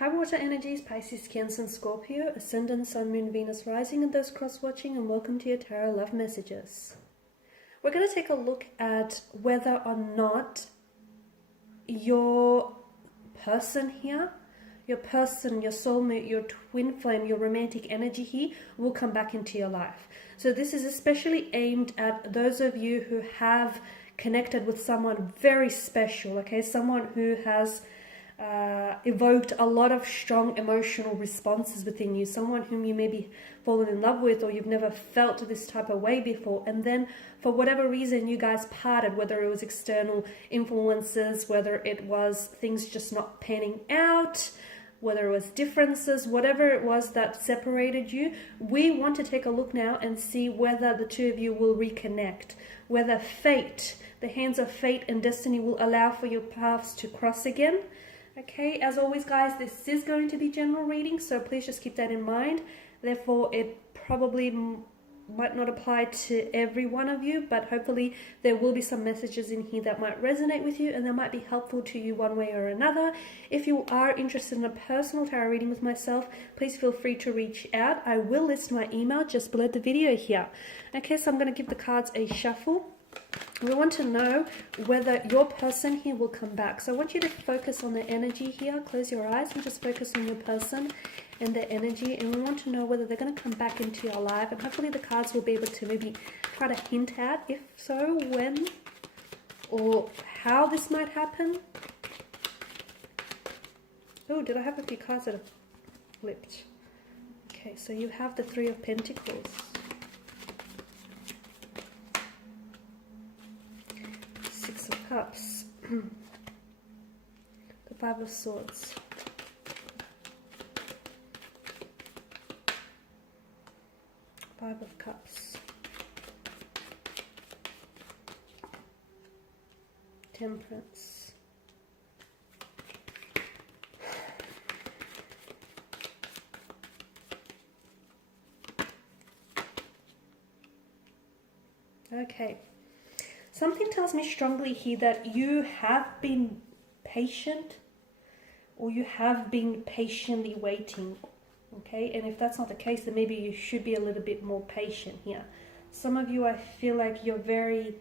High water energies, Pisces, Cancer, and Scorpio, Ascendant, Sun, Moon, Venus, Rising, and those cross-watching, and welcome to your Tarot Love Messages. We're going to take a look at whether or not your person here, your person, your soulmate, your twin flame, your romantic energy here will come back into your life. So this is especially aimed at those of you who have connected with someone very special, okay? Someone who has evoked a lot of strong emotional responses within you, someone whom you maybe fallen in love with or you've never felt this type of way before, and then for whatever reason you guys parted, whether it was external influences, whether it was things just not panning out, whether it was differences, whatever it was that separated you. We want to take a look now and see whether the two of you will reconnect, whether fate, the hands of fate and destiny, will allow for your paths to cross again. Okay, as always guys, this is going to be general reading, so please just keep that in mind. Therefore, it probably might not apply to every one of you, but hopefully there will be some messages in here that might resonate with you and that might be helpful to you one way or another. If you are interested in a personal tarot reading with myself, please feel free to reach out. I will list my email just below the video here. Okay, so I'm going to give the cards a shuffle. We want to know whether your person here will come back. So I want you to focus on the energy here. Close your eyes and just focus on your person and their energy. And we want to know whether they're going to come back into your life. And hopefully the cards will be able to maybe try to hint at, if so, when or how this might happen. Oh, did I have a few cards that have flipped? Okay, so you have the Three of Pentacles. Cups, the Five of Swords, Five of Cups, Temperance, okay. Something tells me strongly here that you have been patient, or you have been patiently waiting, okay? And if that's not the case, then maybe you should be a little bit more patient here. Some of you, I feel like you're very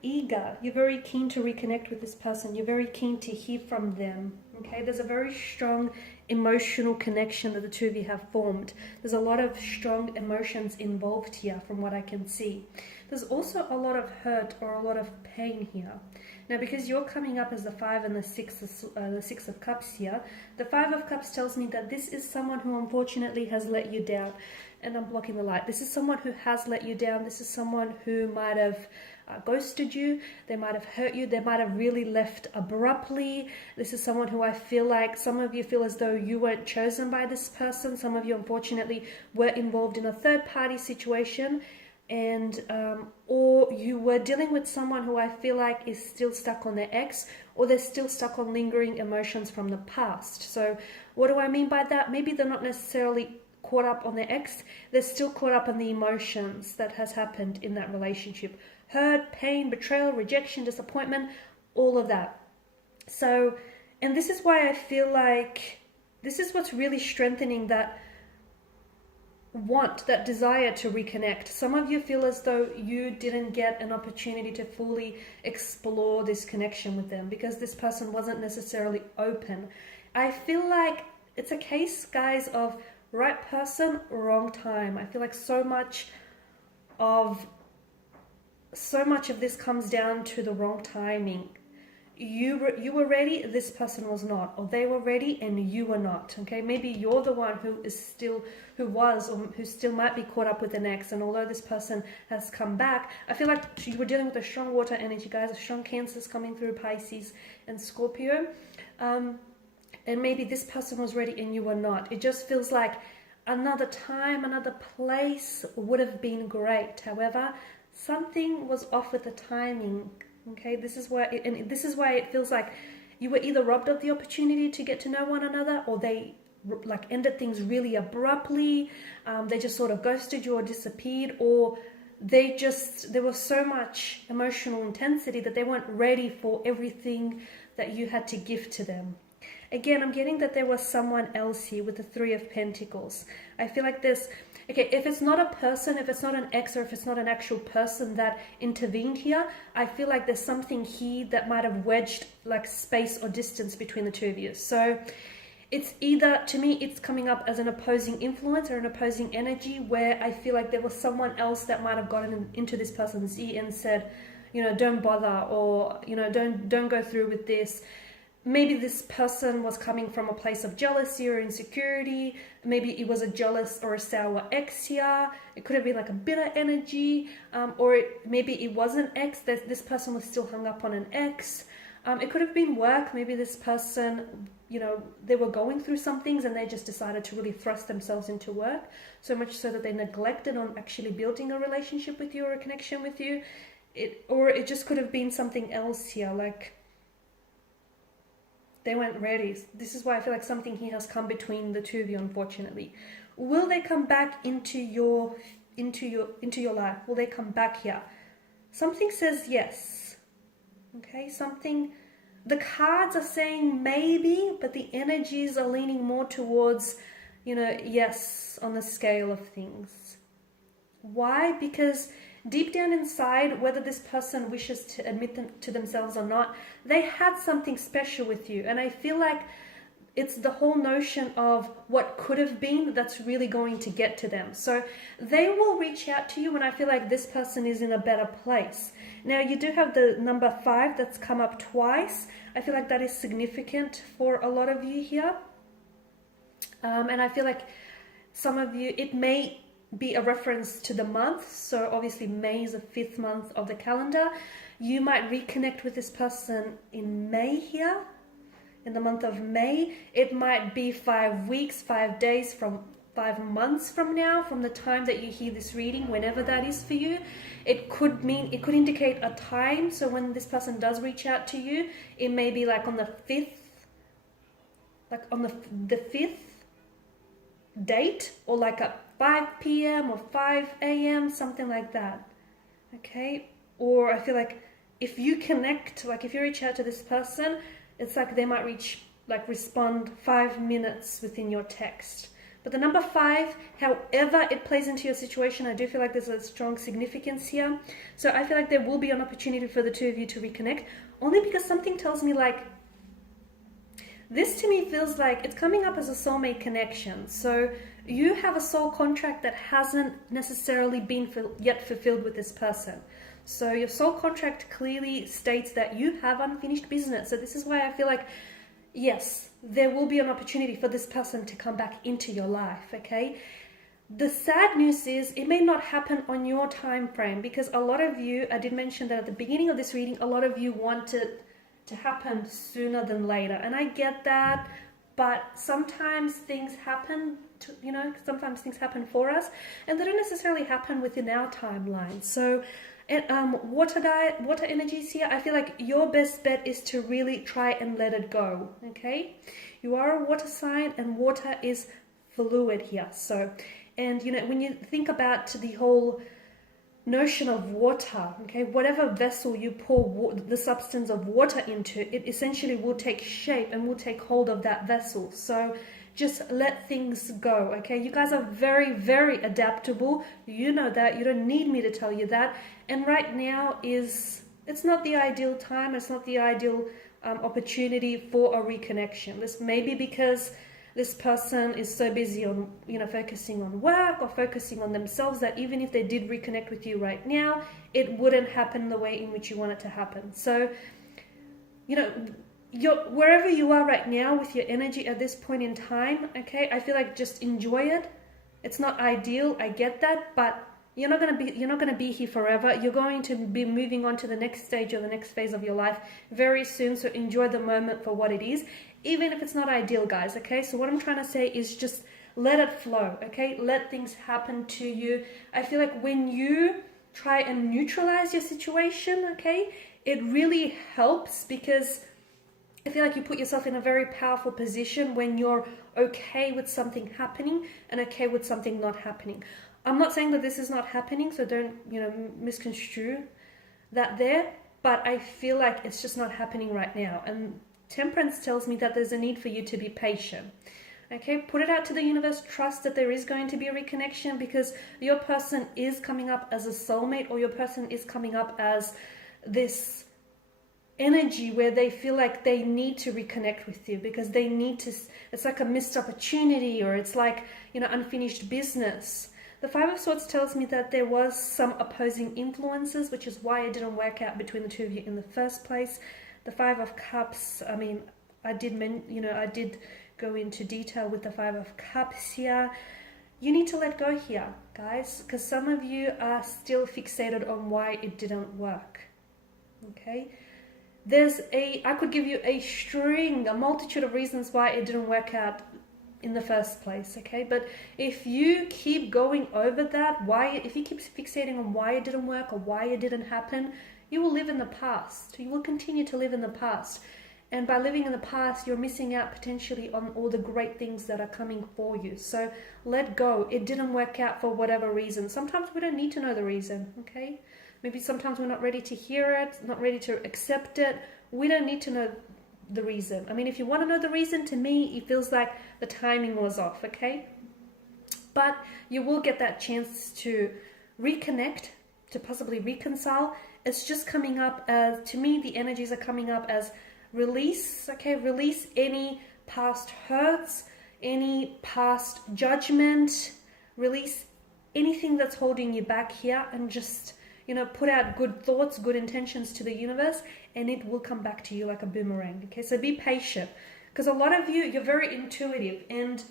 eager, you're very keen to reconnect with this person, you're very keen to hear from them, okay? There's a very strong emotional connection that the two of you have formed. There's a lot of strong emotions involved here from what I can see. There's also a lot of hurt or a lot of pain here. Now, because you're coming up as the Five and the Six of Cups here, the Five of Cups tells me that this is someone who unfortunately has let you down. And I'm blocking the light. This is someone who has let you down. This is someone who might have ghosted you. They might have hurt you. They might have really left abruptly. This is someone who I feel like some of you feel as though you weren't chosen by this person. Some of you unfortunately were involved in a third-party situation, and or you were dealing with someone who I feel like is still stuck on their ex, or they're still stuck on lingering emotions from the past. So what do I mean by that? Maybe they're not necessarily caught up on their ex, they're still caught up on the emotions that has happened in that relationship. Hurt, pain, betrayal, rejection, disappointment, all of that. So, and this is why I feel like this is what's really strengthening that want, that desire to reconnect. Some of you feel as though you didn't get an opportunity to fully explore this connection with them because this person wasn't necessarily open. I feel like it's a case, guys, of right person, wrong time. I feel like so much of this comes down to the wrong timing. You were ready, this person was not, or they were ready and you were not. Okay, maybe you're the one who still might be caught up with an ex, and although this person has come back, I feel like you were dealing with a strong water energy, guys, a strong Cancers coming through, Pisces and Scorpio. And maybe this person was ready and you were not. It just feels like another time, another place would have been great. However, something was off with the timing. Okay, this is why it feels like you were either robbed of the opportunity to get to know one another, or they like ended things really abruptly. They just sort of ghosted you or disappeared, or there was so much emotional intensity that they weren't ready for everything that you had to give to them. Again, I'm getting that there was someone else here with the Three of Pentacles. I feel like there's, okay, if it's not a person, if it's not an ex, or if it's not an actual person that intervened here, I feel like there's something here that might have wedged like space or distance between the two of you. So it's either, to me, it's coming up as an opposing influence or an opposing energy where I feel like there was someone else that might have gotten into this person's ear and said, you know, don't bother, or, you know, don't go through with this. Maybe this person was coming from a place of jealousy or insecurity. Maybe it was a jealous or a sour ex here. It could have been like a bitter energy, or maybe it was an ex. This person was still hung up on an ex. It could have been work. Maybe this person, you know, they were going through some things and they just decided to really thrust themselves into work, so much so that they neglected on actually building a relationship with you or a connection with you. Or it just could have been something else here, like they weren't ready. This is why I feel like something here has come between the two of you, unfortunately. Will they come back into your life? Will they come back here? Something says yes. Okay, something, the cards are saying maybe, but the energies are leaning more towards, you know, yes, on the scale of things. Why? Because deep down inside, whether this person wishes to admit them to themselves or not, they had something special with you. And I feel like it's the whole notion of what could have been that's really going to get to them. So they will reach out to you when I feel like this person is in a better place. Now, you do have the number 5 that's come up twice. I feel like that is significant for a lot of you here. And I feel like some of you, it may be a reference to the month. So obviously May is the 5th month of the calendar. You might reconnect with this person in May here, in the month of May. It might be 5 weeks, 5 days, from 5 months from now, from the time that you hear this reading, whenever that is for you. It could indicate a time. So when this person does reach out to you, it may be like on the 5th, like on the 5th date, or like at 5 p.m. or 5 a.m., something like that. Okay? Or I feel like if you connect, like if you reach out to this person, it's like they might respond 5 minutes within your text. But the number 5, however it plays into your situation, I do feel like there's a strong significance here. So I feel like there will be an opportunity for the two of you to reconnect, only because something tells me like, this to me feels like it's coming up as a soulmate connection. So you have a soul contract that hasn't necessarily been yet fulfilled with this person. So your soul contract clearly states that you have unfinished business. So this is why I feel like, yes, there will be an opportunity for this person to come back into your life, okay? The sad news is it may not happen on your time frame, because a lot of you, I did mention that at the beginning of this reading, a lot of you wanted to happen sooner than later. And I get that, but sometimes things happen sometimes things happen for us, and they don't necessarily happen within our timeline. So water energies here, I feel like your best bet is to really try and let it go. Okay, you are a water sign, and water is fluid here. So, and you know, when you think about the whole notion of water, okay, whatever vessel you pour the substance of water into, it essentially will take shape and will take hold of that vessel. So just let things go, okay? You guys are very, very adaptable. You know that. You don't need me to tell you that. And right now it's not the ideal time. It's not the ideal opportunity for a reconnection. This may be because this person is so busy on, focusing on work or focusing on themselves, that even if they did reconnect with you right now, it wouldn't happen the way in which you want it to happen. So, wherever you are right now with your energy at this point in time, okay, I feel like just enjoy it. It's not ideal, I get that, but you're not gonna be here forever. You're going to be moving on to the next stage or the next phase of your life very soon. So enjoy the moment for what it is, even if it's not ideal, guys. Okay, so what I'm trying to say is just let it flow. Okay, let things happen to you. I feel like when you try and neutralize your situation, okay, it really helps, because I feel like you put yourself in a very powerful position when you're okay with something happening and okay with something not happening. I'm not saying that this is not happening, so don't, misconstrue that there, but I feel like it's just not happening right now. And Temperance tells me that there's a need for you to be patient. Okay, put it out to the universe. Trust that there is going to be a reconnection, because your person is coming up as a soulmate, or your person is coming up as this energy where they feel like they need to reconnect with you, because they need to, it's like a missed opportunity, or it's like, you know, unfinished business. The Five of Swords tells me that there was some opposing influences, which is why it didn't work out between the two of you in the first place. The Five of Cups, I mean, I did go into detail with the Five of Cups here. You need to let go here, guys, because some of you are still fixated on why it didn't work. Okay, I could give you a multitude of reasons why it didn't work out in the first place. Okay, but if you keep going over that, if you keep fixating on why it didn't work or why it didn't happen, you will live in the past. You will continue to live in the past. And by living in the past, you're missing out potentially on all the great things that are coming for you. So let go. It didn't work out for whatever reason. Sometimes we don't need to know the reason, okay? Maybe sometimes we're not ready to hear it, not ready to accept it. We don't need to know the reason. I mean, if you want to know the reason, to me, it feels like the timing was off, okay? But you will get that chance to reconnect, to possibly reconcile. It's just coming up as, to me, the energies are coming up as release, okay? Release any past hurts, any past judgment, release anything that's holding you back here, and just, you know, put out good thoughts, good intentions to the universe, and it will come back to you like a boomerang, okay? So be patient, because a lot of you, you're very intuitive, and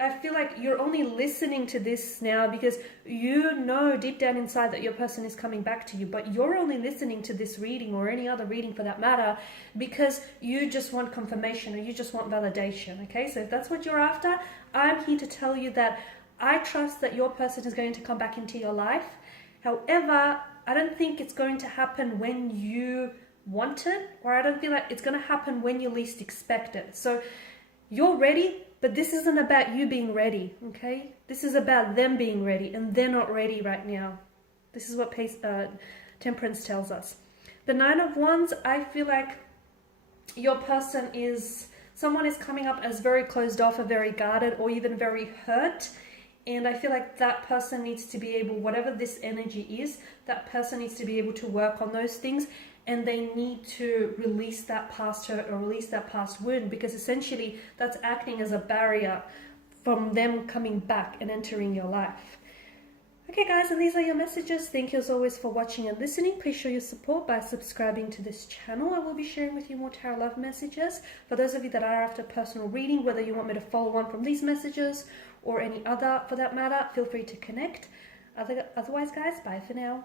I feel like you're only listening to this now because you know deep down inside that your person is coming back to you, but you're only listening to this reading, or any other reading for that matter, because you just want confirmation, or you just want validation, okay? So if that's what you're after, I'm here to tell you that I trust that your person is going to come back into your life. However, I don't think it's going to happen when you want it, or I don't feel like it's going to happen when you least expect it. So you're ready, but this isn't about you being ready, okay? This is about them being ready, and they're not ready right now. This is what Temperance tells us. The Nine of Wands, I feel like your person is, someone is coming up as very closed off, or very guarded, or even very hurt. And I feel like that person needs to be able, whatever this energy is, that person needs to be able to work on those things, and they need to release that past hurt or release that past wound, because essentially that's acting as a barrier from them coming back and entering your life. Okay guys, and these are your messages. Thank you as always for watching and listening. Please show your support by subscribing to this channel. I will be sharing with you more tarot love messages. For those of you that are after personal reading, whether you want me to follow on from these messages or any other for that matter, feel free to connect. Otherwise guys, bye for now.